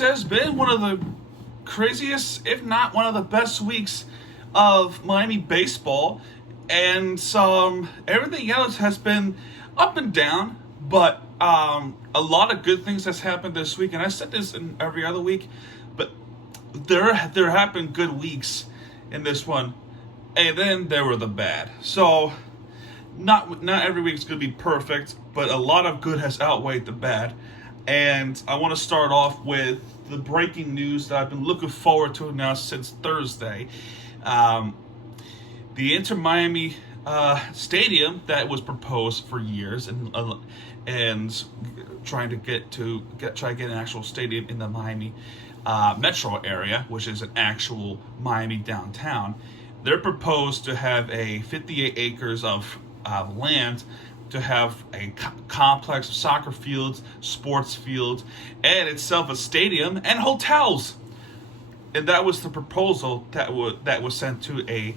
has been one of the craziest, if not one of the best weeks of Miami baseball, and everything else has been up and down, but a lot of good things has happened this week, and I said this in every other week, but there have been good weeks in this one, and then there were the bad. So not every week's gonna be perfect, but a lot of good has outweighed the bad. And I want to start off with the breaking news that I've been looking forward to now since Thursday. The Inter Miami stadium that was proposed for years, and trying to get an actual stadium in the Miami metro area, which is an actual Miami downtown. They're proposed to have a 58 acres of land, to have a complex of soccer fields, sports fields, and itself a stadium and hotels. And that was the proposal that was sent to a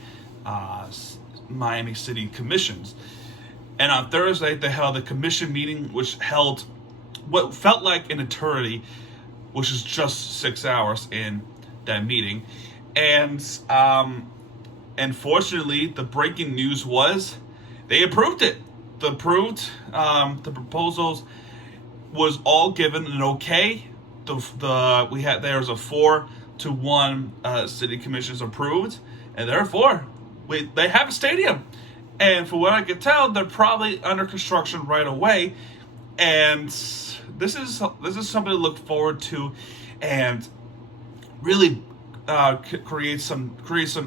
Miami City Commissions. And on Thursday, they held a commission meeting, which held what felt like an eternity, which is just 6 hours in that meeting. And fortunately, the breaking news was they approved it. The proposals was all given an okay. There was a 4-1 city commissions approved, and therefore they have a stadium. And for what I could tell, they're probably under construction right away. And this is something to look forward to, and really create some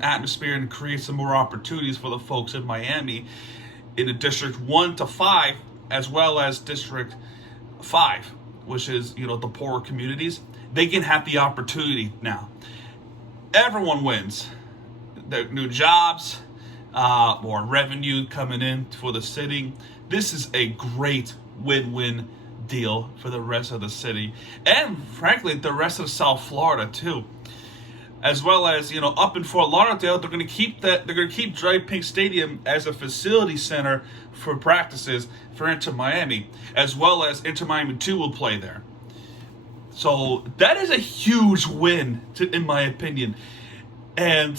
atmosphere and create some more opportunities for the folks in Miami, in the District 1 to 5, as well as District 5, which is, the poorer communities. They can have the opportunity now. Everyone wins. The new jobs, more revenue coming in for the city. This is a great win-win deal for the rest of the city, and frankly, the rest of South Florida too. As well as, up in Fort Lauderdale, they're going to keep Dry Pink Stadium as a facility center for practices for Inter Miami, as well as Inter Miami 2 will play there. So that is a huge win, in my opinion. And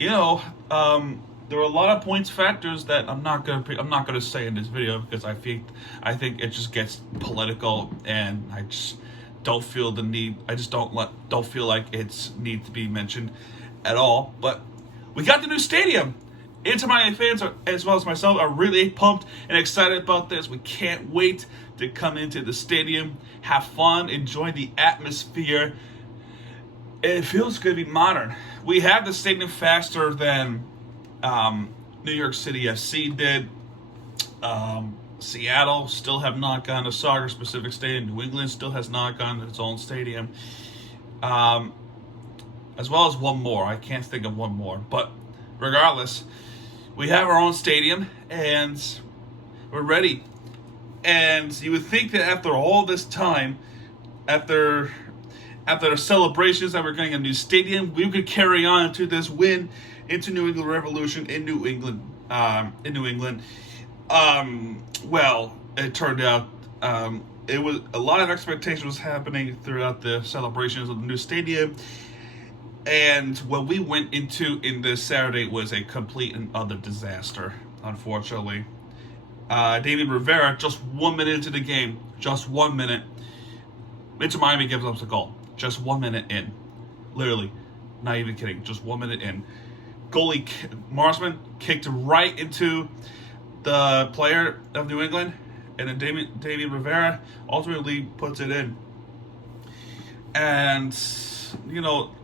there are a lot of points factors that I'm not gonna say in this video, because I think it just gets political, and I just don't feel the need. I just don't feel like it's need to be mentioned at all. But we got the new stadium. Inter Miami fans, as well as myself, are really pumped and excited about this. We can't wait to come into the stadium, have fun, enjoy the atmosphere. It feels good to be modern. We have the stadium faster than New York City FC did. Seattle still have not gotten a soccer-specific stadium. New England still has not gotten its own stadium. As well as one more. I can't think of one more. But regardless, we have our own stadium, and we're ready. And you would think that after all this time, after the celebrations that we're getting a new stadium, we could carry on to this win into New England Revolution in New England. Well, it turned out it was a lot of expectation was happening throughout the celebrations of the new stadium, and what we went into in this Saturday was a complete and utter disaster, unfortunately. David Rivera, just 1 minute into the game, just 1 minute, Inter Miami gives up the goal. Just 1 minute in, literally, not even kidding, just 1 minute in. Goalie Marsman kicked right into the player of New England, and then David Rivera ultimately puts it in. And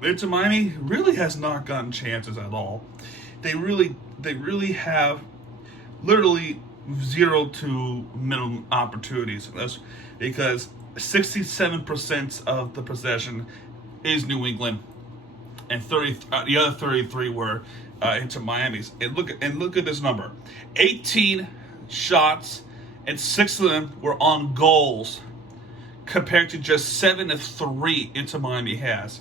Inter Miami really has not gotten chances at all. They really have literally 0 to minimum opportunities. That's because 67% of the possession is New England, and the other 33 were into Miami's. And look at this number: 18 shots, and 6 of them were on goals, compared to just 7 of 3 into Miami has.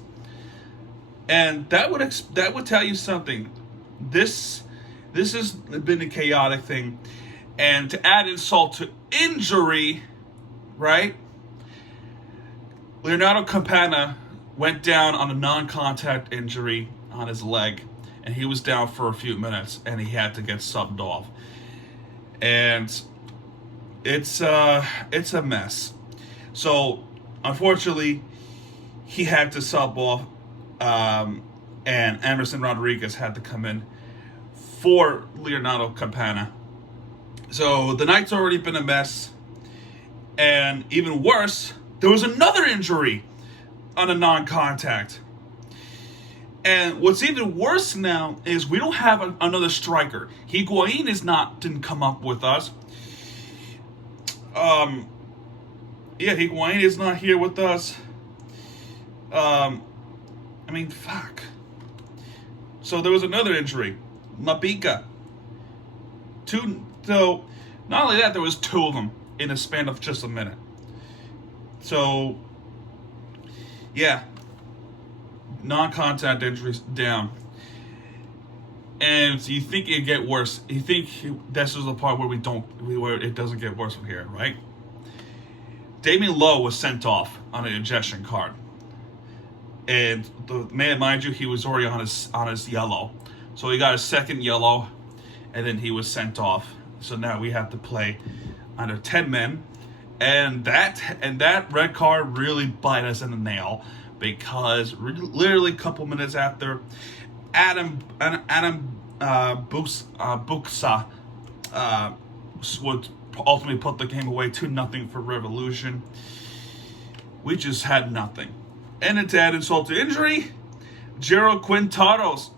And that would tell you something. This has been a chaotic thing, and to add insult to injury, right? Leonardo Campana went down on a non-contact injury on his leg, and he was down for a few minutes, and he had to get subbed off. And it's a mess. So, unfortunately, he had to sub off, and Emerson Rodriguez had to come in for Leonardo Campana. So the night's already been a mess, and even worse, there was another injury on a non-contact. And what's even worse now is we don't have another striker. Higuain didn't come up with us. Higuain is not here with us. Fuck. So there was another injury. Mabika. So, not only that, there was two of them in a span of just a minute. So, yeah. Non-contact injuries down. And you think it'd get worse. You think this is the part where where it doesn't get worse from here, right? Damian Lowe was sent off on an ejection card. And mind you, he was already on his yellow. So he got a second yellow, and then he was sent off. So now we have to play under 10 men. And that red card really bit us in the nail, because literally a couple minutes after, Adam Buksa would ultimately put the game away 2-0 for Revolution. We just had nothing. And to add insult to injury, Gerald Quinteros,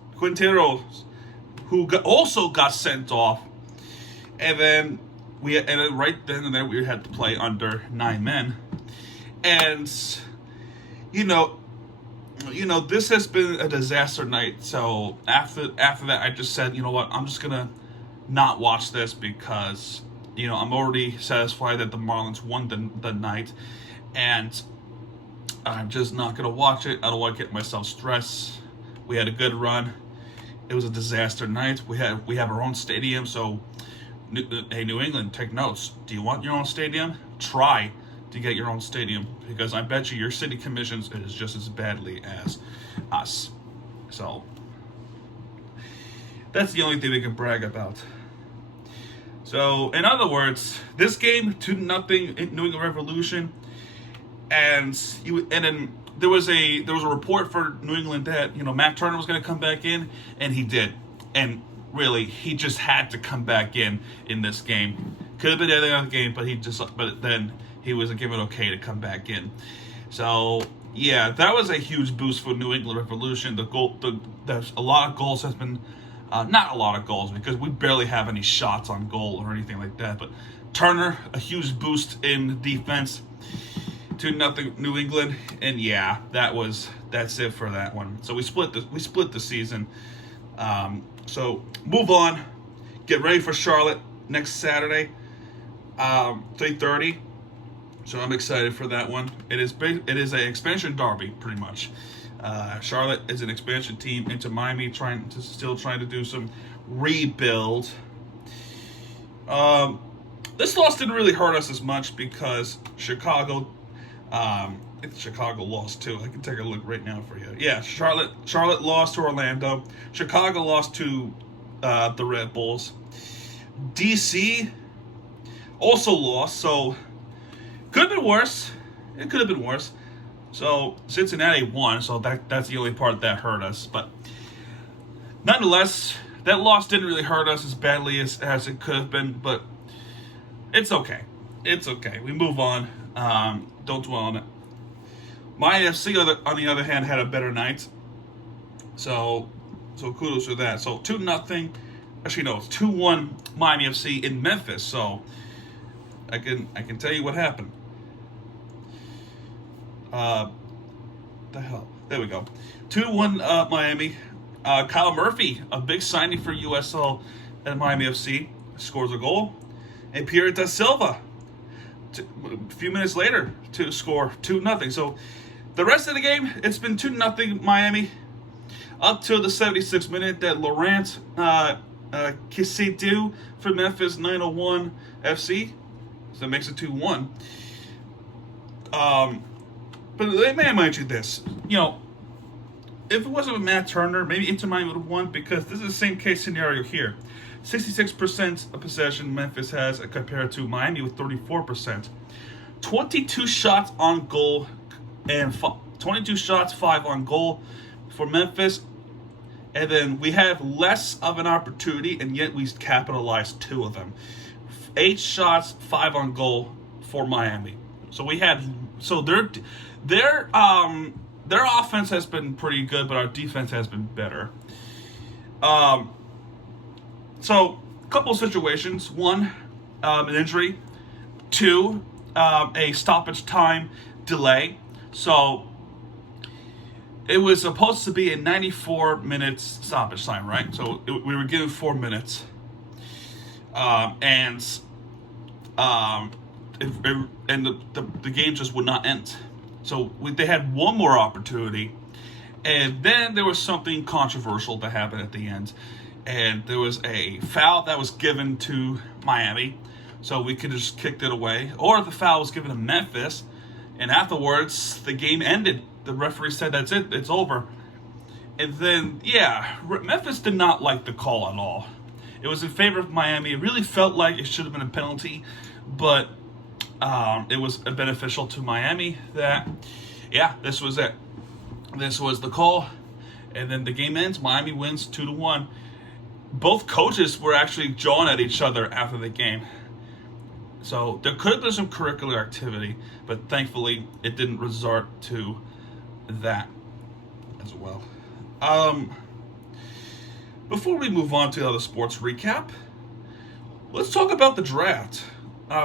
who also got sent off, and then right then and there we had to play under 9 men, and this has been a disaster night. So after that, I just said, you know what, I'm just gonna not watch this, because I'm already satisfied that the Marlins won the night, and I'm just not gonna watch it. I don't want to get myself stressed. We had a good run. It was a disaster night. We have our own stadium, so hey, New England, take notes. Do you want your own stadium? Try to get your own stadium, because I bet you your city commissions is just as badly as us. So that's the only thing we can brag about. So in other words, this game 2-0 in New England Revolution, and then there was a report for New England that Matt Turner was going to come back in, and he did, and really he just had to come back in this game. Could have been any other game, but then he was given okay to come back in. So yeah, that was a huge boost for New England Revolution. There's a lot of goals has been, not a lot of goals, because we barely have any shots on goal or anything like that. But Turner, a huge boost in defense. 2-0 New England, and yeah, that's it for that one. So we split the season. So move on. Get ready for Charlotte next Saturday, 3:30. So I'm excited for that one. It is an expansion derby, pretty much. Charlotte is an expansion team into Miami, still trying to do some rebuild. This loss didn't really hurt us as much, because Chicago lost too. I can take a look right now for you. Yeah, Charlotte lost to Orlando. Chicago lost to the Red Bulls. DC also lost, so could have been worse. It could have been worse. So Cincinnati won, so that's the only part that hurt us. But nonetheless, that loss didn't really hurt us as badly as it could have been. But it's okay. It's okay. We move on. Don't dwell on it. My FC, on the other hand, had a better night. So kudos for that. So 2-0. Actually, no, it's 2-1 Miami FC in Memphis. So I can tell you what happened. The hell? There we go. 2-1 Miami. Kyle Murphy, a big signing for USL and Miami FC, scores a goal. And Pierre da Silva, a few minutes later, to score 2-0. So the rest of the game, it's been 2-0 Miami, up till the 76th minute that Laurent Kisitu for Memphis 901 FC. So that makes it 2-1. But let me remind you this. If it wasn't with Matt Turner, maybe Inter Miami would have won, because this is the same case scenario here. 66% of possession Memphis has compared to Miami with 34%. 22 shots on goal and 22 shots, 5 on goal for Memphis. And then we have less of an opportunity, and yet we capitalized 2 of them. 8 shots, 5 on goal for Miami. So their offense has been pretty good, but our defense has been better. So a couple of situations. 1, an injury. 2, a stoppage time delay. So it was supposed to be a 94 minutes stoppage time, right? So we were given 4 minutes. And the game just would not end. So they had one more opportunity, and then there was something controversial that happened at the end, and there was a foul that was given to Miami, so we could have just kicked it away, or the foul was given to Memphis, and afterwards the game ended. The referee said, "That's it, it's over." And then, Memphis did not like the call at all. It was in favor of Miami. It really felt like it should have been a penalty, but it was beneficial to Miami that, this was it. This was the call. And then the game ends. Miami wins 2-1. Both coaches were actually jawing at each other after the game. So there could have been some curricular activity, but thankfully it didn't resort to that as well. Before we move on to the other sports recap, let's talk about the draft.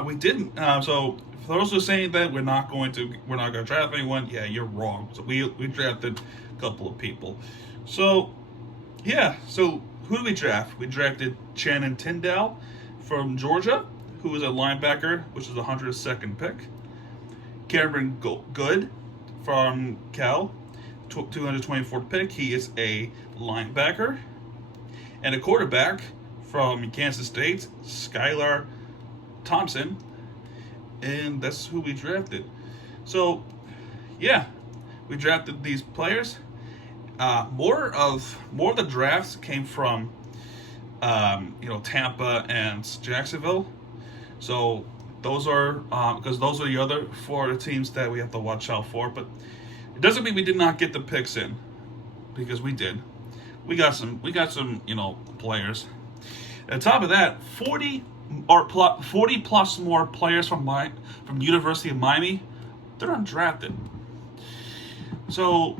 We didn't. So for those who are saying that we're not going to draft anyone, you're wrong. So we drafted a couple of people. So So who did we draft? We drafted Channing Tindall from Georgia, who is a linebacker, which is the 102nd pick. Cameron Good from Cal, 224th pick. He is a linebacker. And a quarterback from Kansas State, Skylar Thompson, and that's who we drafted. So, we drafted these players. More of the drafts came from, Tampa and Jacksonville. So those are because those are the other Florida teams that we have to watch out for. But it doesn't mean we did not get the picks in, because we did. We got some players. On top of that, 40 plus more players from University of Miami, they're undrafted. So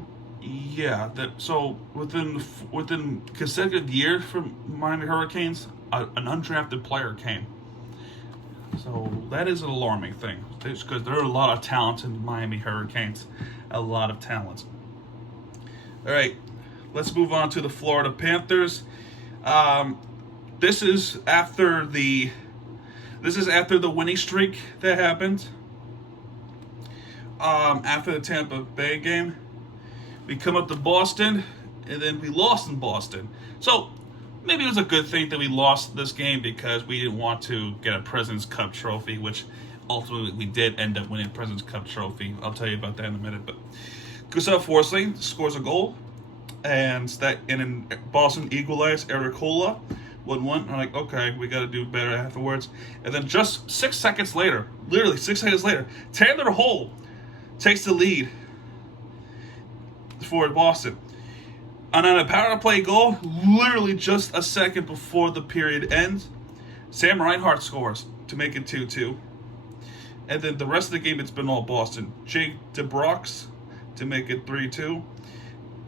within consecutive years from Miami Hurricanes, an undrafted player came. So that is an alarming thing, because there are a lot of talent in Miami Hurricanes, a lot of talent. All right. Let's move on to the Florida Panthers. This is after the winning streak that happened. After the Tampa Bay game, we come up to Boston, and then we lost in Boston. So maybe it was a good thing that we lost this game, because we didn't want to get a President's Cup trophy, which ultimately we did end up winning President's Cup trophy. I'll tell you about that in a minute. But Gustav Forsling scores a goal. And then Boston equalized. Eric Hola 1-1. I'm like, okay, we got to do better afterwards. And then just 6 seconds later, literally 6 seconds later, Taylor Hall takes the lead for Boston. And on a power play goal, literally just a second before the period ends, Sam Reinhart scores to make it 2-2. And then the rest of the game, it's been all Boston. Jake DeBrox to make it 3-2.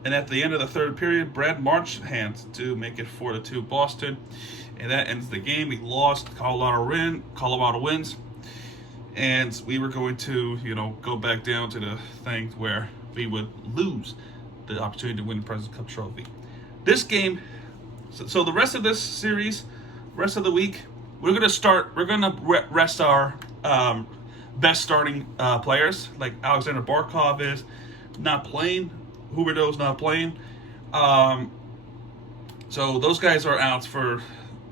And at the end of the third period, Brad Marchand to make it 4-2 Boston. And that ends the game. We lost. Colorado wins. And we were going to, go back down to the thing where we would lose the opportunity to win the President's Cup trophy. This game, so the rest of this series, rest of the week, we're going to rest our best starting players. Like Alexander Barkov is not playing. Huberdeau's not playing. So those guys are out for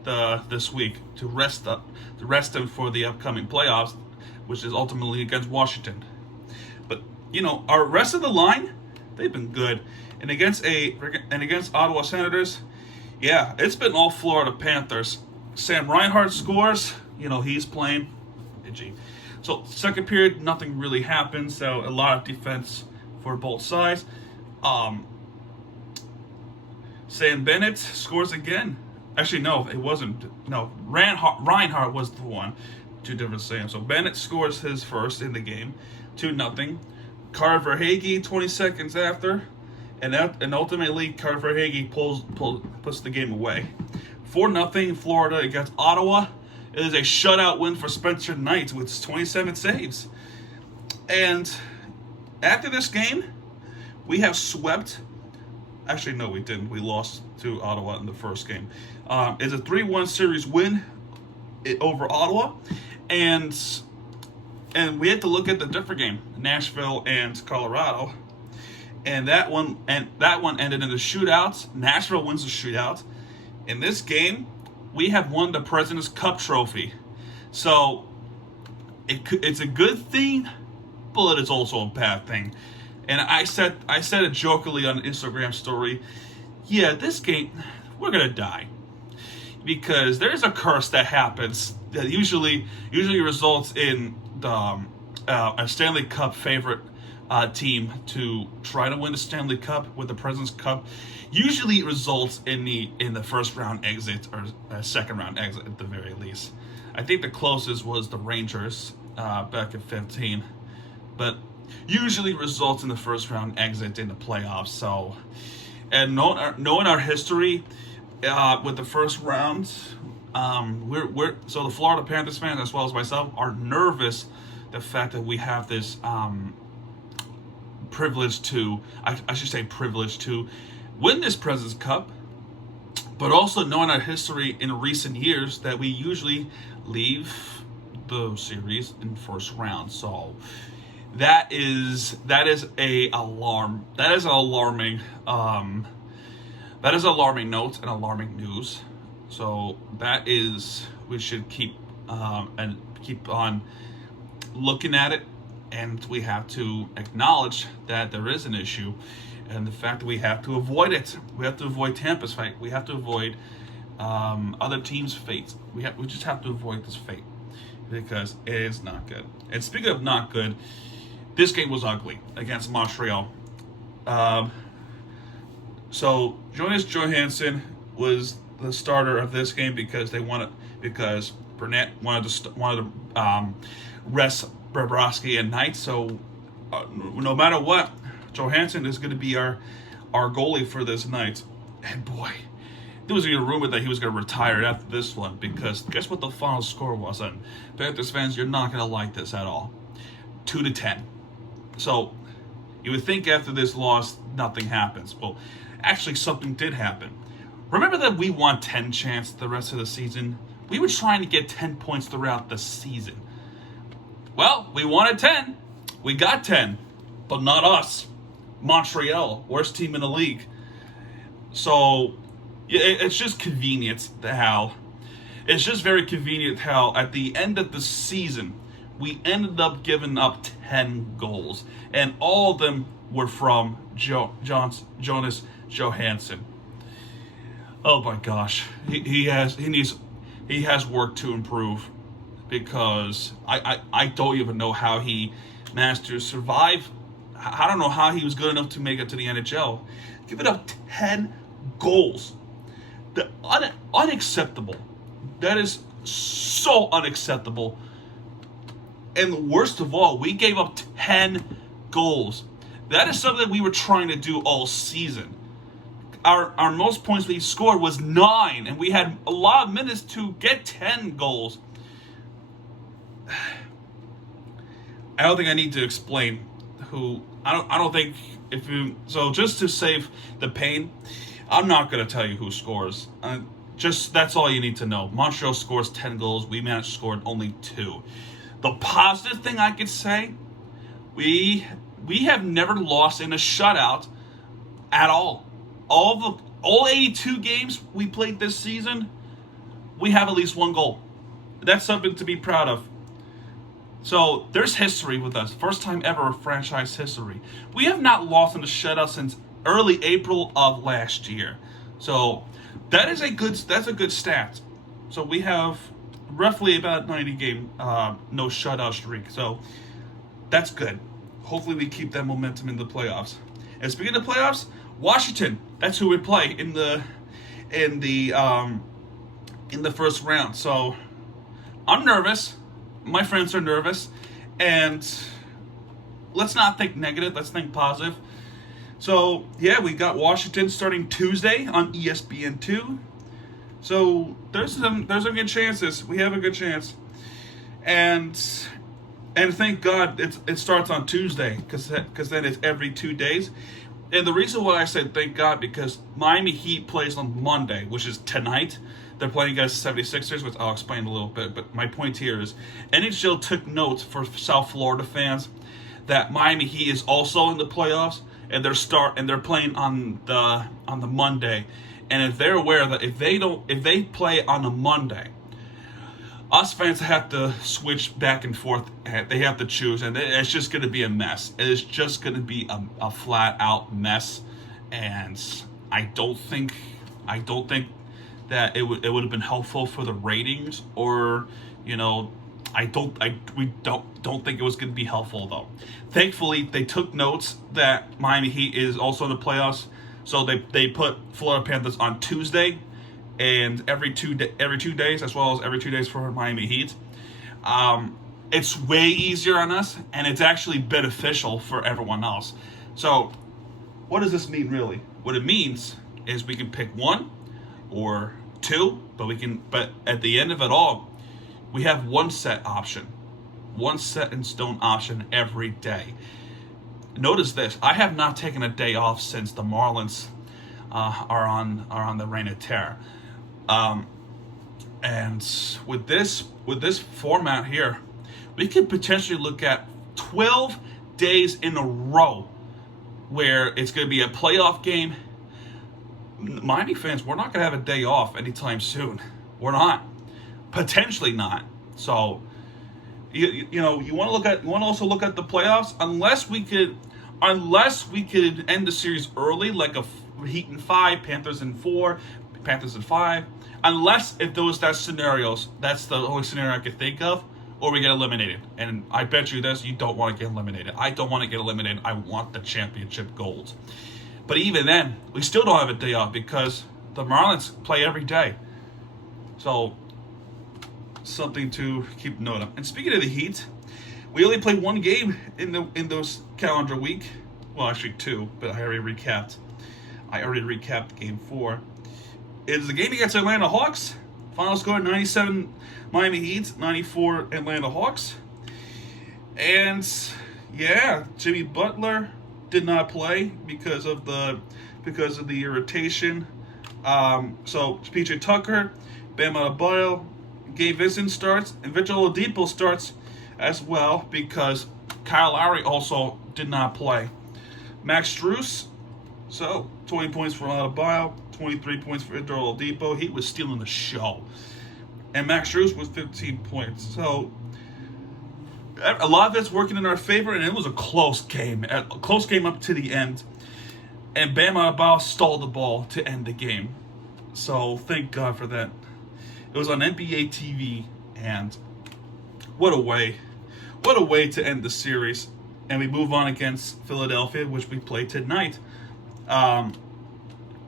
this week to rest them for the upcoming playoffs, which is ultimately against Washington. But our rest of the line, they've been good. And against Ottawa Senators, yeah, it's been all Florida Panthers. Sam Reinhart scores. He's playing. Gee. So second period, nothing really happened. So a lot of defense for both sides. Sam Bennett scores again. Actually, no, it wasn't. No, Reinhart was the one. Two different Sam. So Bennett scores his first in the game, 2-0. Carter Verhaeghe 20 seconds after, and ultimately Carter Verhaeghe puts the game away. 4-0 Florida against Ottawa. It is a shutout win for Spencer Knight with 27 saves. And after this game, we have swept. Actually, no, we didn't. We lost to Ottawa in the first game. It's a 3-1 series win over Ottawa. And we had to look at the different game, Nashville and Colorado. And that one ended in a shootout. Nashville wins the shootout. In this game, we have won the President's Cup trophy. So it's a good thing, but it's also a bad thing. And I said it jokingly on an Instagram story. Yeah, this game, we're gonna die, because there's a curse that happens that usually results in a Stanley Cup favorite team to try to win the Stanley Cup with the President's Cup. Usually it results in the first round exit or second round exit at the very least. I think the closest was the Rangers back in 2015, but usually results in the first round exit in the playoffs. So, and knowing our history with the first round, so the Florida Panthers fans as well as myself are nervous the fact that we have this privilege to win this President's Cup, but also knowing our history in recent years that we usually leave the series in first round. So that is an alarming note and alarming news. So we should keep on looking at it, and we have to acknowledge that there is an issue, and the fact that we have to avoid it. We have to avoid Tampa's fate. We have to avoid other teams' fate. We just have to avoid this fate, because it is not good. And speaking of not good, this game was ugly against Montreal. So Jonas Johansson was the starter of this game because Burnett wanted to rest Bobrovsky and Knight. So no matter what, Johansson is going to be our goalie for this night. And boy, there was even a rumor that he was going to retire after this one, because guess what the final score was? And Panthers fans, you're not going to like this at all. 2-10. So you would think after this loss, nothing happens. Well, actually something did happen. Remember that we won 10 chance the rest of the season? We were trying to get 10 points throughout the season. Well, we wanted 10. We got 10. But not us. Montreal, worst team in the league. So it's just convenient how it's just very convenient how at the end of the season we ended up giving up 10 goals, and all of them were from Jonas Johansson. Oh my gosh, he has work to improve, because I don't even know how he managed to survive. I don't know how he was good enough to make it to the NHL. Giving up 10 goals. Unacceptable. That is so unacceptable. And worst of all, we gave up 10 goals. That is something we were trying to do all season. Our most points we scored was 9, and we had a lot of minutes to get 10 goals. I don't think I need to explain who. I don't think if you. So just to save the pain, I'm not going to tell you who scores. Just that's all you need to know. Montreal scores 10 goals. We managed to score only 2. The positive thing I could say, we have never lost in a shutout at all. All 82 games we played this season, we have at least one goal. That's something to be proud of. So there's history with us. First time ever franchise history. We have not lost in a shutout since early April of last year. So that's a good stat. So we have roughly about 90 game no shutout streak. So that's good. Hopefully we keep that momentum in the playoffs. And speaking of playoffs, Washington, that's who we play in the first round. So I'm nervous. My friends are nervous, and let's not think negative. Let's think positive. So yeah, we got Washington starting Tuesday on ESPN2. So there's some good chances. We have a good chance, and thank God it starts on Tuesday because then it's every 2 days. And the reason why I said thank God because Miami Heat plays on Monday, which is tonight. They're playing against 76ers, which I'll explain a little bit. But my point here is NHL took notes for South Florida fans that Miami Heat is also in the playoffs, and they're playing on the Monday. And if they're aware that if they play on a Monday, us fans have to switch back and forth. They have to choose, and it's just going to be a mess. It is just going to be a flat out mess, and I don't think that it would have been helpful for the ratings, or we don't think it was going to be helpful though. Thankfully, they took notes that Miami Heat is also in the playoffs, so they put Florida Panthers on Tuesday, and every 2 days, as well as every 2 days for Miami Heat. It's way easier on us, and it's actually beneficial for everyone else. So, what does this mean really? What it means is we can pick one or two, but at the end of it all, we have one set in stone option every day. Notice this: I have not taken a day off since the Marlins are on the reign of terror. And with this format here, we could potentially look at 12 days in a row where it's going to be a playoff game. Miami fans, we're not going to have a day off anytime soon. We're not. Potentially not. So, you want to also look at the playoffs. Unless we could end the series early, like a Heat in 5, Panthers in 4, Panthers in 5. Unless if that's scenarios, that's the only scenario I could think of, or we get eliminated. And I bet you this, you don't want to get eliminated. I don't want to get eliminated. I want the championship gold. But even then, we still don't have a day off because the Marlins play every day. So, something to keep note of. And speaking of the Heat, we only played one game in those calendar week. Well, actually 2, but I already recapped Game 4. It's the game against Atlanta Hawks. Final score 97 Miami Heat, 94 Atlanta Hawks. And yeah, Jimmy Butler did not play because of the irritation. So PJ Tucker, Bam Adebayo, Gabe Vincent starts, and Victor Oladipo starts as well because Kyle Lowry also did not play. Max Strus, so 20 points for Adebayo, 23 points for Victor Oladipo. He was stealing the show. And Max Strus was 15 points. So a lot of it's working in our favor, and it was a close game up to the end. And Bam Adebayo stole the ball to end the game. So thank God for that. It was on NBA TV, and what a way to end the series. And we move on against Philadelphia, which we play tonight. And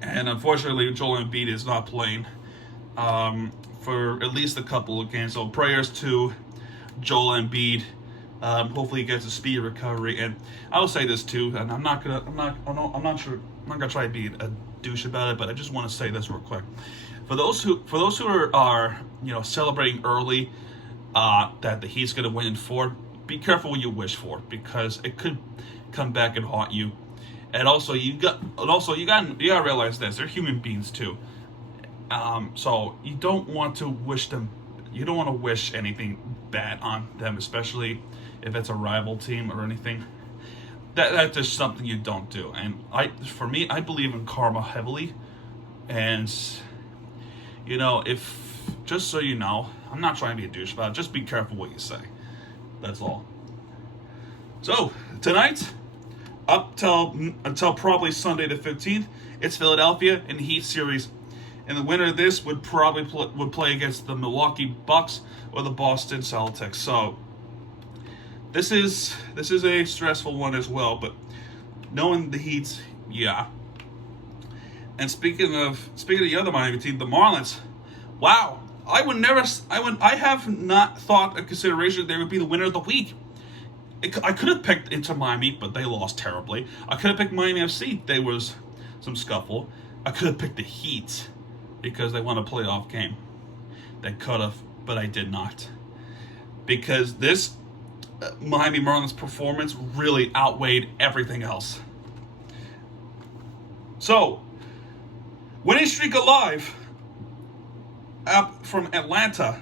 unfortunately, Joel Embiid is not playing for at least a couple of games. So prayers to Joel Embiid. Hopefully, he gets a speedy recovery. And I will say this too, and I'm not gonna try to be a douche about it, but I just want to say this real quick. For those who are celebrating early that the Heat's gonna win in 4, be careful what you wish for, because it could come back and haunt you. And also you gotta realize this: they're human beings too. So you don't want to wish anything bad on them, especially if it's a rival team or anything. That's just something you don't do. And I believe in karma heavily. And if just so you know, I'm not trying to be a douche about it. Just be careful what you say. That's all. So tonight, up till until probably Sunday the 15th, it's Philadelphia in the Heat series, and the winner of this would probably would play against the Milwaukee Bucks or the Boston Celtics. So this is a stressful one as well. But knowing the Heat, yeah. And speaking of the other Miami team, the Marlins, wow. I have not thought a consideration they would be the winner of the week. I could have picked Inter Miami, but they lost terribly. I could have picked Miami FC. There was some scuffle. I could have picked the Heat because they won a playoff game. They could have, but I did not. Because this Miami Marlins performance really outweighed everything else. So, winning streak alive up from Atlanta.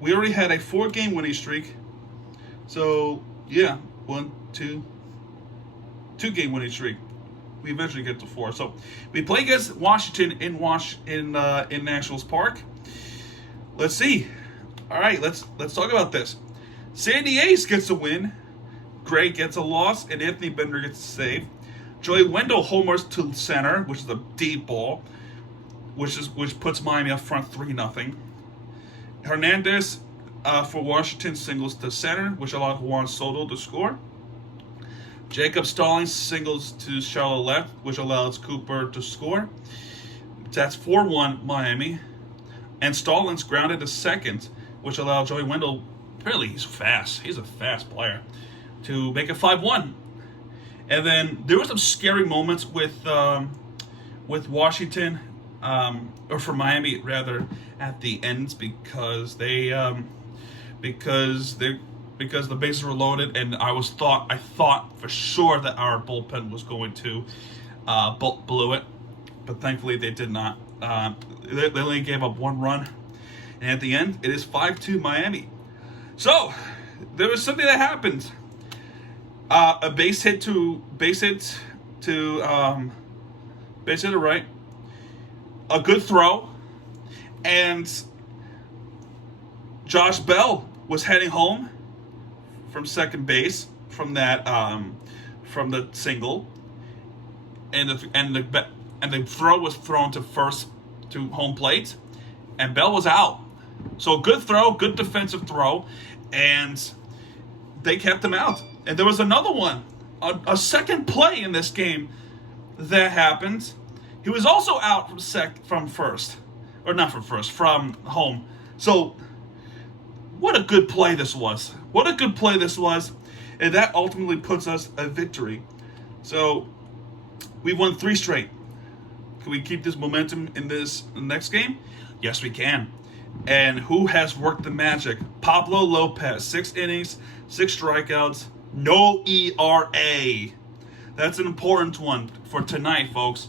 We already had a 4-game winning streak. So, yeah, 2-game winning streak. We eventually get to 4. So, we play against Washington in Nationals Park. Let's see. All right, let's talk about this. San Diego gets a win. Gray gets a loss, and Anthony Bender gets a save. Joey Wendell homers to center, which is a deep ball, which puts Miami up front 3-0. Hernandez for Washington singles to center, which allowed Juan Soto to score. Jacob Stallings singles to shallow left, which allows Cooper to score. That's 4-1 Miami. And Stallings grounded to second, which allowed Joey Wendell, apparently he's fast. He's a fast player, to make it 5-1. And then there were some scary moments with Washington, or for Miami rather, at the ends because the bases were loaded, and I thought for sure that our bullpen was going to blew it, but thankfully they did not. They only gave up 1 run, and at the end it is 5-2 Miami. So there was something that happened. A base hit to right. A good throw, and Josh Bell was heading home from second base from the single, and the throw was thrown to home plate, and Bell was out. So good throw, good defensive throw, and they kept him out. And there was another one, a second play in this game that happened. He was also out from home. So what a good play this was. And that ultimately puts us a victory. So we won 3 straight. Can we keep this momentum in this next game? Yes, we can. And who has worked the magic? Pablo Lopez, 6 innings, 6 strikeouts, no ERA. That's an important one for tonight, folks.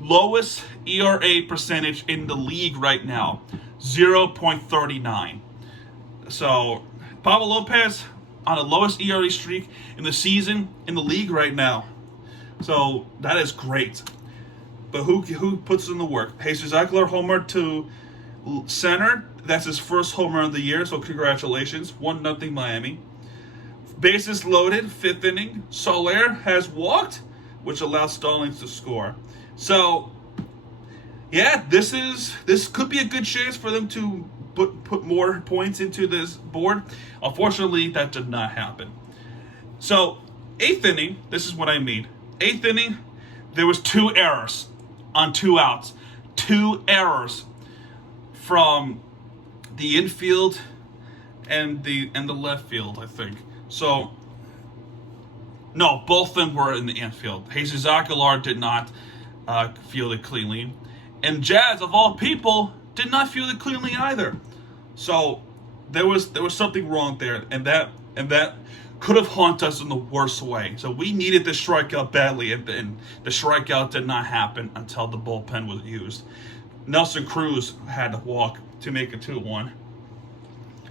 Lowest ERA percentage in the league right now, 0.39. So Pablo Lopez on the lowest ERA streak in the season in the league right now. So that is great. But who puts in the work? Jesus Aguilar homer to center. That's his first homer of the year, so congratulations. 1-0 Miami. Bases loaded, 5th inning. Soler has walked, which allows Stallings to score. So, yeah, this could be a good chance for them to put more points into this board. Unfortunately, that did not happen. So, 8th inning, this is what I mean. 8th inning, there was 2 errors on 2 outs. 2 errors from the infield and the left field, I think. So, no, both of them were in the infield. Jesus Aguilar did not field it cleanly, and Jazz, of all people, did not field it cleanly either. So there was something wrong there, and that could have haunted us in the worst way. So we needed the strikeout badly, and the strikeout did not happen until the bullpen was used. Nelson Cruz had to walk to make it 2-1.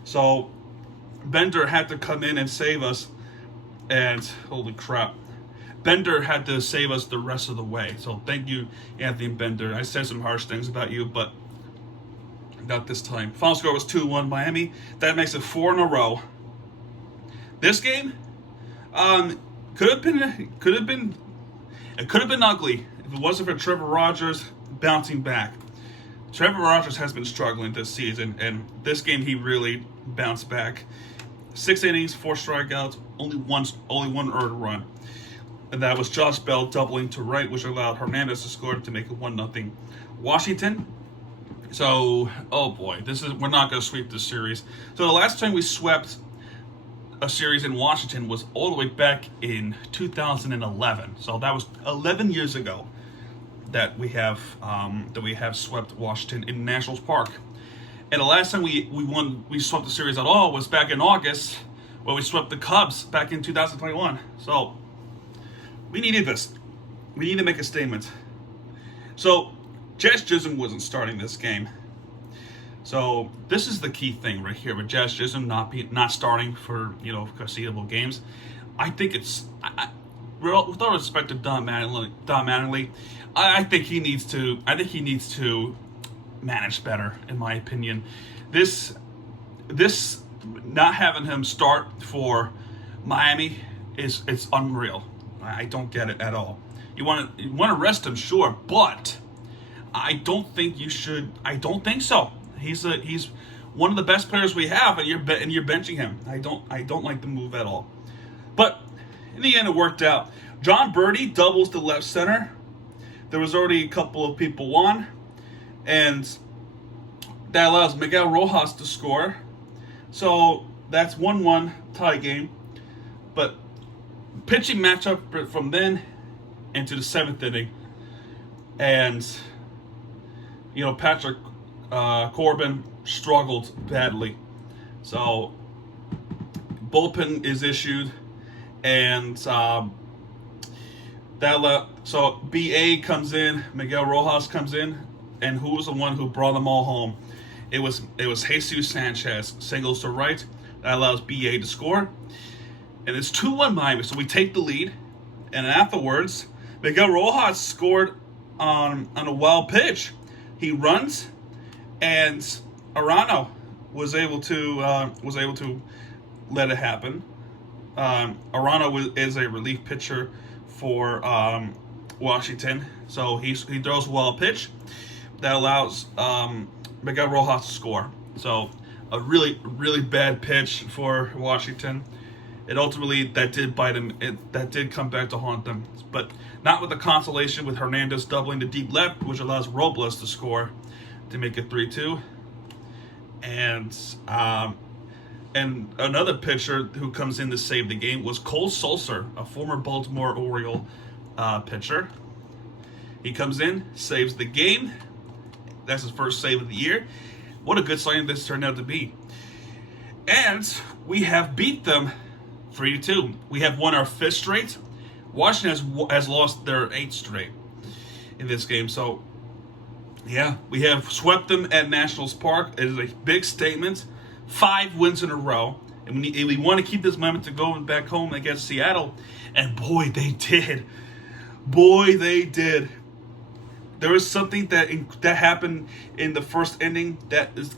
So Bender had to come in and save us, and holy crap, Bender had to save us the rest of the way. So thank you, Anthony Bender. I said some harsh things about you, but Not this time. Final score was 2-1 Miami. That makes it 4 in a row. This game, could have been ugly if it wasn't for Trevor Rogers bouncing back. Trevor Rogers has been struggling this season, and this game he really bounced back. 6 innings, 4 strikeouts, only one earned run, and that was Josh Bell doubling to right, which allowed Hernandez to score to make it 1-0 Washington. So, oh boy, we're not going to sweep this series. So the last time we swept a series in Washington was all the way back in 2011. So that was 11 years ago that we have swept Washington in Nationals Park. And the last time we swept the series at all was back in August, when we swept the Cubs back in 2021. So we needed this. We need to make a statement. So Jazz Chisholm wasn't starting this game. So this is the key thing right here with Jazz Chisholm not starting for foreseeable games. I think it's with all respect to Don Mattingly, I think he needs to manage better, in my opinion. This not having him start for Miami it's unreal. I don't get it at all. You want to rest him, sure, but I don't think you should. I don't think so. He's one of the best players we have, and you're benching him. I don't like the move at all. But in the end, it worked out. John Birdie doubles to left center. There was already a couple of people on, and that allows Miguel Rojas to score. So that's 1-1 tie game. But pitching matchup from then into the 7th inning, and Patrick Corbin struggled badly. So bullpen is issued, and so BA comes in, Miguel Rojas comes in, and who's the one who brought them all home? It was Jesus Sanchez, singles to right. That allows BA to score, and it's 2-1 Miami. So we take the lead, and afterwards, Miguel Rojas scored on a wild pitch. He runs, and Arano was able to let it happen. Arano is a relief pitcher for Washington, so he throws a wild pitch that allows Miguel Rojas to score. So a really, really bad pitch for Washington. It ultimately that did bite him. That did come back to haunt them, but not with the consolation with Hernandez doubling to deep left, which allows Robles to score to make it 3-2. And another pitcher who comes in to save the game was Cole Sulser, a former Baltimore Oriole pitcher. He comes in, saves the game. That's his first save of the year. What a good signing this turned out to be. And we have beat them 3-2. We have won our 5th straight. Washington has lost their 8th straight in this game. So, yeah, we have swept them at Nationals Park. It is a big statement. 5 wins in a row. And we want to keep this momentum going back home against Seattle. And boy, they did. Boy, they did. There was something that happened in the first inning that is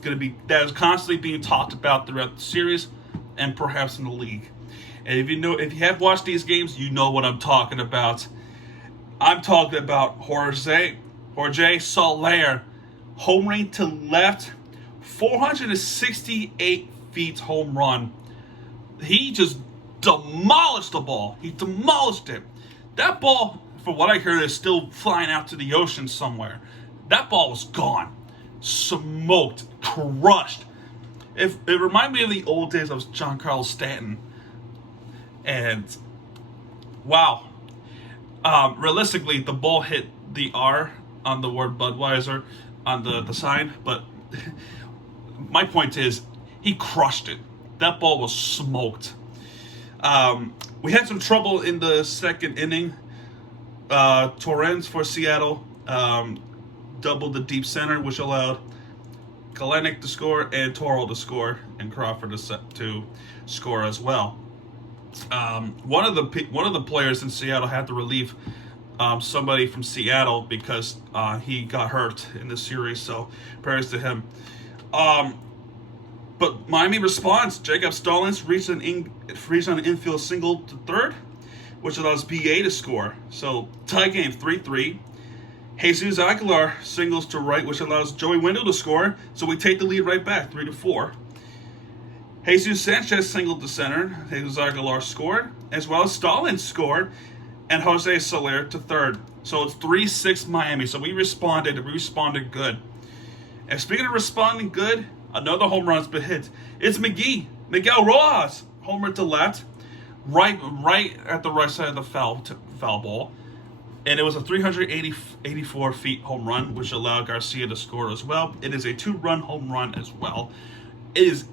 constantly being talked about throughout the series and perhaps in the league. And if you have watched these games, you know what I'm talking about. I'm talking about Jorge Soler, homering to left, 468 feet home run. He just demolished the ball. He demolished it. That ball, from what I heard, is still flying out to the ocean somewhere. That ball was gone. Smoked. Crushed. It reminded me of the old days of Giancarlo Stanton. And, wow. Realistically, the ball hit the R on the word Budweiser on the sign. But my point is, he crushed it. That ball was smoked. We had some trouble in the 2nd inning. Torrens for Seattle doubled the deep center, which allowed Kalenic to score and Toro to score, and Crawford to score as well. One of the players in Seattle had to relieve somebody from Seattle because he got hurt in the series. So prayers to him. But Miami responds. Jacob Stallings reached an infield single to third, which allows BA to score. So tie game 3-3. Jesus Aguilar singles to right, which allows Joey Wendell to score. So we take the lead right back, 3-4. Jesus Sanchez singled to center. Jesus Aguilar scored, as well as Stallings scored, and Jose Soler to third. So it's 3-6 Miami. So we responded good. And speaking of responding good, another home run's been hit. It's Miguel Rojas, homer to left, right at the right side of the foul ball. And it was a 384 feet home run, which allowed Garcia to score as well. It is a 2-run home run as well. It is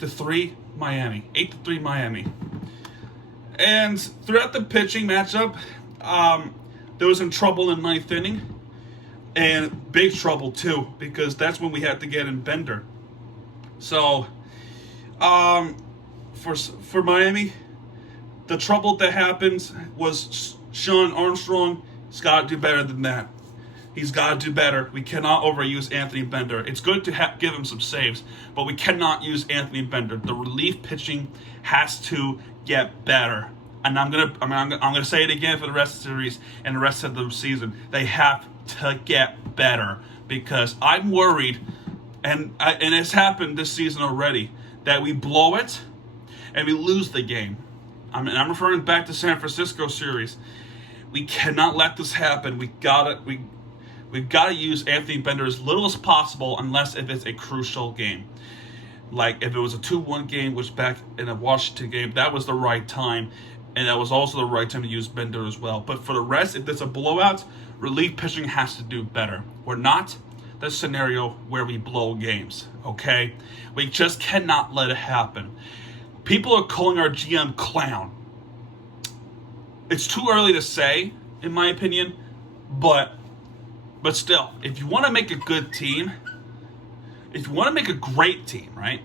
8-3 Miami. 8-3 Miami. And throughout the pitching matchup, there was some trouble in ninth inning. And big trouble too, because that's when we had to get in Bender. So, for Miami, the trouble that happened was Sean Armstrong. He's got to do better than that. He's got to do better. We cannot overuse Anthony Bender. It's good to give him some saves, but we cannot use Anthony Bender. The relief pitching has to get better. And I'm gonna say it again for the rest of the series and the rest of the season. They have to get better, because I'm worried, and it's happened this season already, that we blow it and we lose the game. I'm referring back to San Francisco series. We cannot let this happen. We've got to use Anthony Bender as little as possible, unless if it's a crucial game. Like if it was a 2-1 game, which back in a Washington game, that was the right time, and that was also the right time to use Bender as well. But for the rest, if it's a blowout, relief pitching has to do better. We're not the scenario where we blow games, okay? We just cannot let it happen. People are calling our GM clown. It's too early to say, in my opinion, but still, if you want to make a good team, if you want to make a great team, right?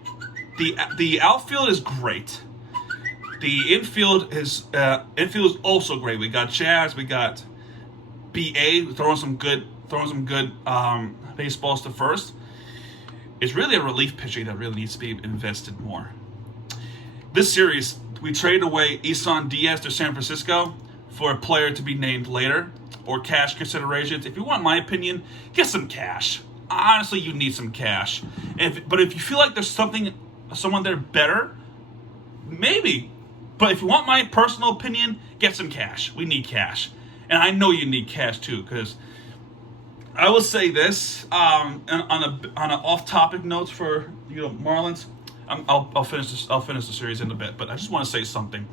The outfield is great. The infield is also great. We got Chaz, we got BA throwing some good baseballs to first. It's really a relief pitching that really needs to be invested more. This series, we traded away Isan Diaz to San Francisco for a player to be named later, or cash considerations. If you want my opinion, get some cash. Honestly, you need some cash. But if you feel like there's someone there better, maybe. But if you want my personal opinion, get some cash. We need cash. And I know you need cash too, because I will say this, on an off-topic note for Marlins. I'll finish this. I'll finish the series in a bit, but I just want to say something.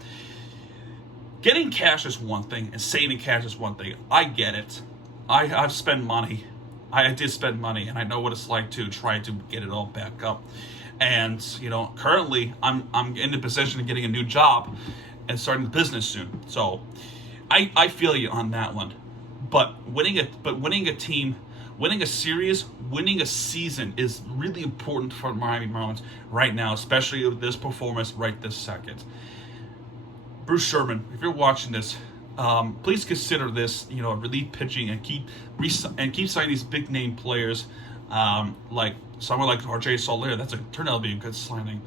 Getting cash is one thing, and saving cash is one thing. I get it. I've spent money. I did spend money, and I know what it's like to try to get it all back up. And currently, I'm in the position of getting a new job and starting a business soon. So, I feel you on that one. But winning a team, winning a series, winning a season is really important for the Miami Marlins right now, especially with this performance right this second. Bruce Sherman, if you're watching this, please consider this, relief pitching, and keep signing these big name players, like someone like RJ Soler. That's turned out to be a good signing.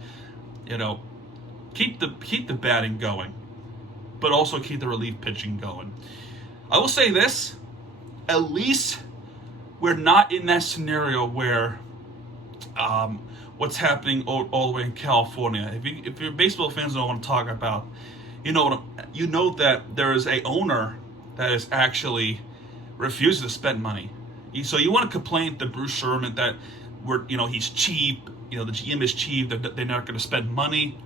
Keep the batting going, but also keep the relief pitching going. I will say this: at least we're not in that scenario where what's happening all the way in California. If you're baseball fans, don't want to talk about. You know that there is a owner that is actually refuses to spend money. So you want to complain to Bruce Sherman that he's cheap. The GM is cheap. They're not going to spend money.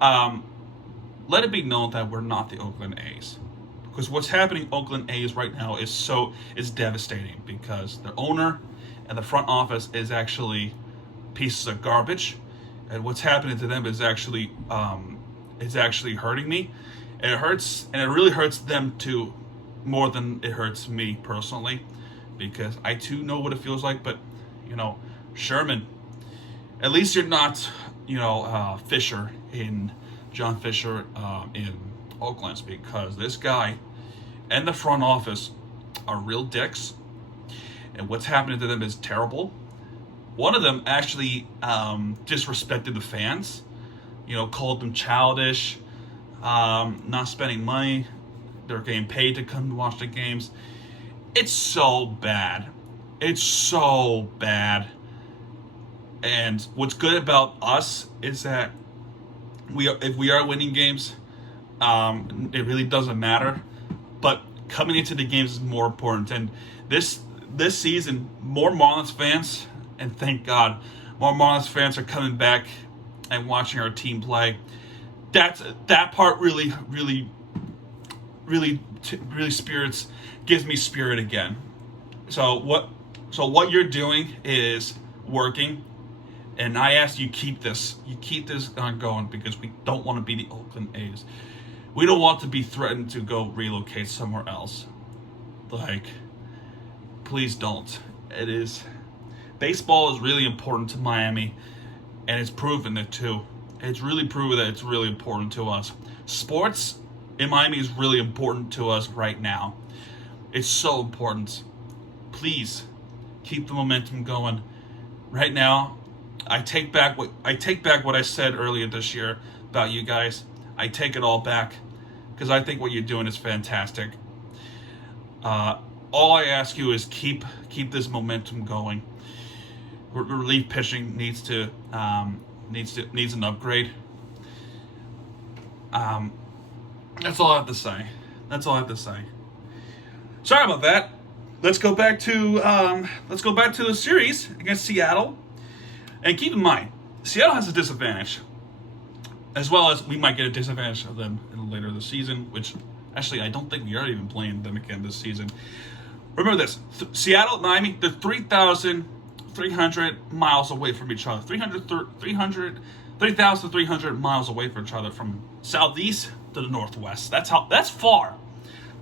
Let it be known that we're not the Oakland A's, because what's happening in Oakland A's right now is devastating, because the owner and the front office is actually pieces of garbage, and what's happening to them is actually hurting me, and it hurts, and it really hurts them too, more than it hurts me personally, because I too know what it feels like. But Sherman, at least you're not Fisher in John Fisher in Oakland, because this guy and the front office are real dicks, and what's happening to them is terrible. One of them actually disrespected the fans, called them childish, not spending money. They're getting paid to come watch the games. It's so bad. It's so bad. And what's good about us is that if we are winning games, it really doesn't matter. But coming into the games is more important. And this season, more Marlins fans, and thank God, more Marlins fans are coming back and watching our team play. That part really gives me spirit again. So what you're doing is working. And I ask you keep this on going, because we don't want to be the Oakland A's. We don't want to be threatened to go relocate somewhere else. Please don't. Baseball is really important to Miami, and it's proven it too. It's really proven that it's really important to us. Sports in Miami is really important to us right now. It's so important. Please keep the momentum going. Right now, I take back what I said earlier this year about you guys. I take it all back, because I think what you're doing is fantastic. All I ask you is keep this momentum going. Relief pitching needs an upgrade. That's all I have to say. Sorry about that. Let's go back to the series against Seattle. And keep in mind, Seattle has a disadvantage, as well as we might get a disadvantage of them later this season, which actually I don't think we are even playing them again this season. Remember this, Seattle and Miami, they're 3,300 miles away from each other. 3,300 miles away from each other, from southeast to the northwest. That's far.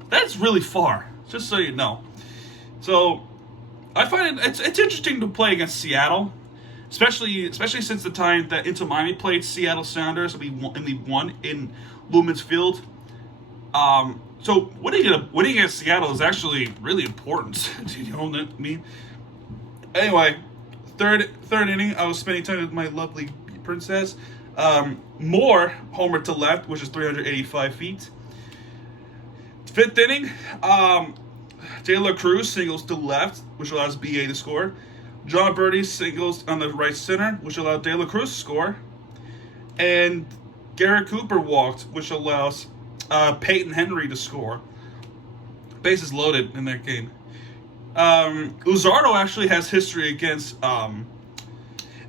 That's really far, just so you know. So I find it's interesting to play against Seattle. Especially since the time that Inter Miami played Seattle Sounders, and we won in Lumen's Field. So winning against Seattle is actually really important. Do you know what I mean? Anyway, third inning, I was spending time with my lovely princess. Moore homered to left, which is 385 feet. Fifth inning, De La Cruz singles to left, which allows BA to score. John Birdie singles on the right center, which allowed De La Cruz to score. And Garrett Cooper walked, which allows Peyton Henry to score. Bases loaded in that game. Luzardo actually has history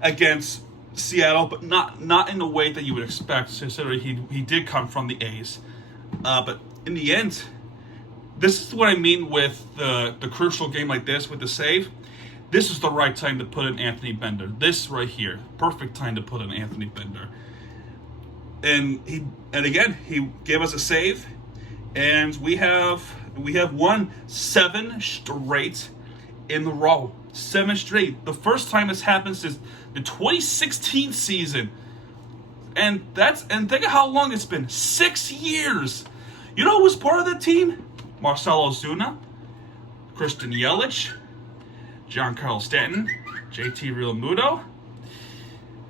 against Seattle, but not in the way that you would expect, considering he did come from the A's. But in the end, this is what I mean with the crucial game like this with the save. This is the right time to put in Anthony Bender. This right here, perfect time to put in Anthony Bender. And he gave us a save, and we have won 7 straight in a row. 7 straight. The first time this happened since the 2016 season. And think of how long it's been. 6 years. You know who was part of that team? Marcell Ozuna, Christian Yelich, Giancarlo Stanton, JT Realmuto,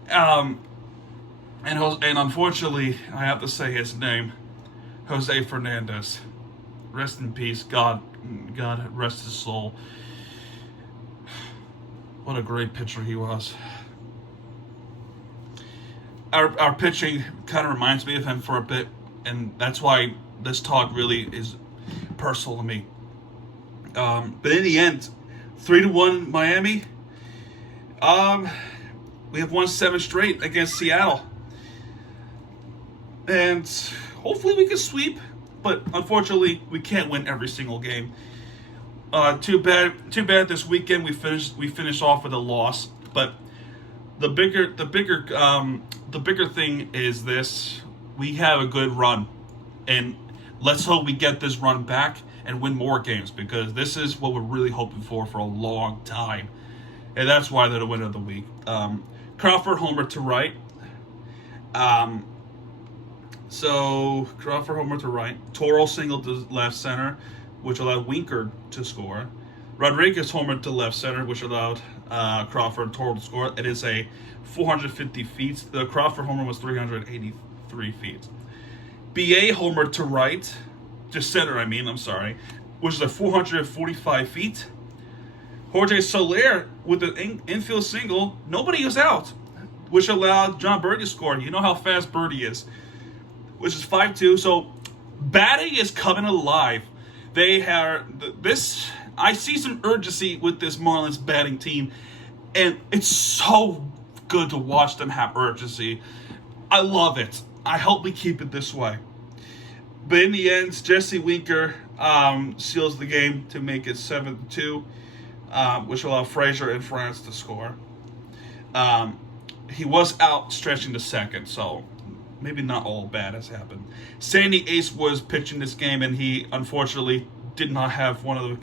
and unfortunately, I have to say his name, Jose Fernandez. Rest in peace. God rest his soul. What a great pitcher he was. Our pitching kind of reminds me of him for a bit, and that's why this talk really is personal to me. But in the end, 3-1 Miami. We have won 7 straight against Seattle, and hopefully we can sweep. But unfortunately, we can't win every single game. Too bad. This weekend we finished off with a loss. But the bigger thing is this: we have a good run, and let's hope we get this run back and win more games, because this is what we're really hoping for a long time, and that's why they're the winner of the week. Crawford homer to right. So Crawford homer to right. Toro single to left center, which allowed Winker to score. Rodriguez homered to left center, which allowed Crawford total score. It is a 450 feet. The Crawford homer was 383 feet. BA homered to right, just center, I'm sorry, which is a 445 feet. Jorge Soler with an infield single, nobody was out, which allowed John Birdie to score. You know how fast Birdie is, which is 5-2. So batting is coming alive. They have this. I see some urgency with this Marlins batting team, and it's so good to watch them have urgency. I love it. I hope we keep it this way. But in the end, Jesse Winker seals the game to make it 7-2, which will allow Frazier and France to score. He was out stretching to second, so maybe not all bad has happened. Sandy Ace was pitching this game, and he unfortunately did not have one of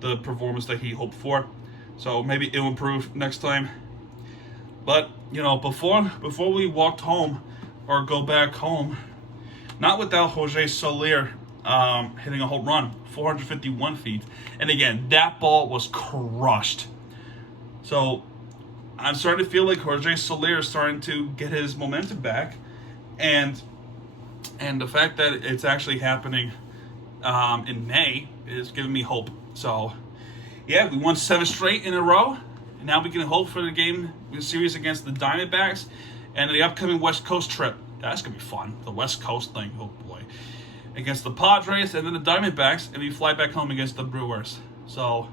the performance that he hoped for. So maybe it'll improve next time. But, before we walked home or go back home, not without Jorge Soler hitting a home run, 451 feet. And again, that ball was crushed. So I'm starting to feel like Jorge Soler is starting to get his momentum back. And the fact that it's actually happening in May is giving me hope. So, yeah, we won 7 straight in a row. And now we can hope for the series against the Diamondbacks and the upcoming West Coast trip. That's going to be fun. The West Coast thing, oh boy. Against the Padres and then the Diamondbacks, and we fly back home against the Brewers. So,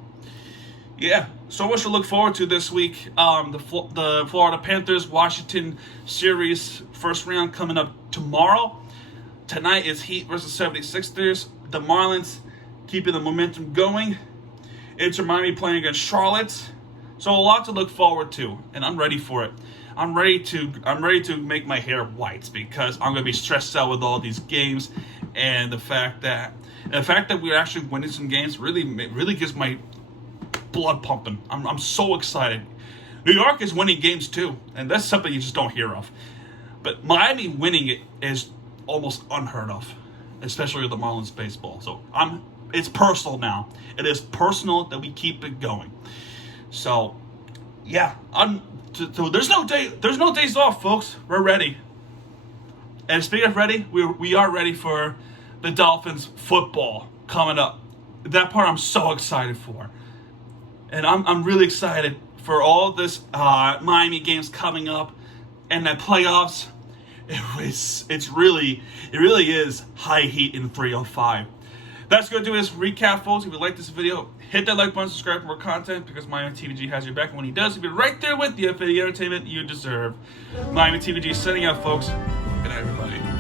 yeah, so much to look forward to this week. The Florida Panthers Washington series first round coming up tomorrow. Tonight is Heat versus 76ers. The Marlins keeping the momentum going. Inter Miami playing against Charlotte. So a lot to look forward to, and I'm ready for it. I'm ready to make my hair white because I'm gonna be stressed out with all these games, and the fact that we're actually winning some games really gets my blood pumping. I'm so excited. New York is winning games too, and that's something you just don't hear of. But Miami winning it is almost unheard of, especially with the Marlins baseball. So it's personal now. It is personal that we keep it going. So, yeah, so there's no days off, folks. We're ready. And speaking of ready, we are ready for the Dolphins football coming up. That part I'm so excited for. And I'm really excited for all this Miami games coming up and the playoffs. It really is high heat in 305. That's going to do this recap, folks. If you like this video, hit that like button, subscribe for more content because Miami TVG has your back. And when he does, he'll be right there with you for the entertainment you deserve. Miami TVG signing out, folks. Good night, everybody.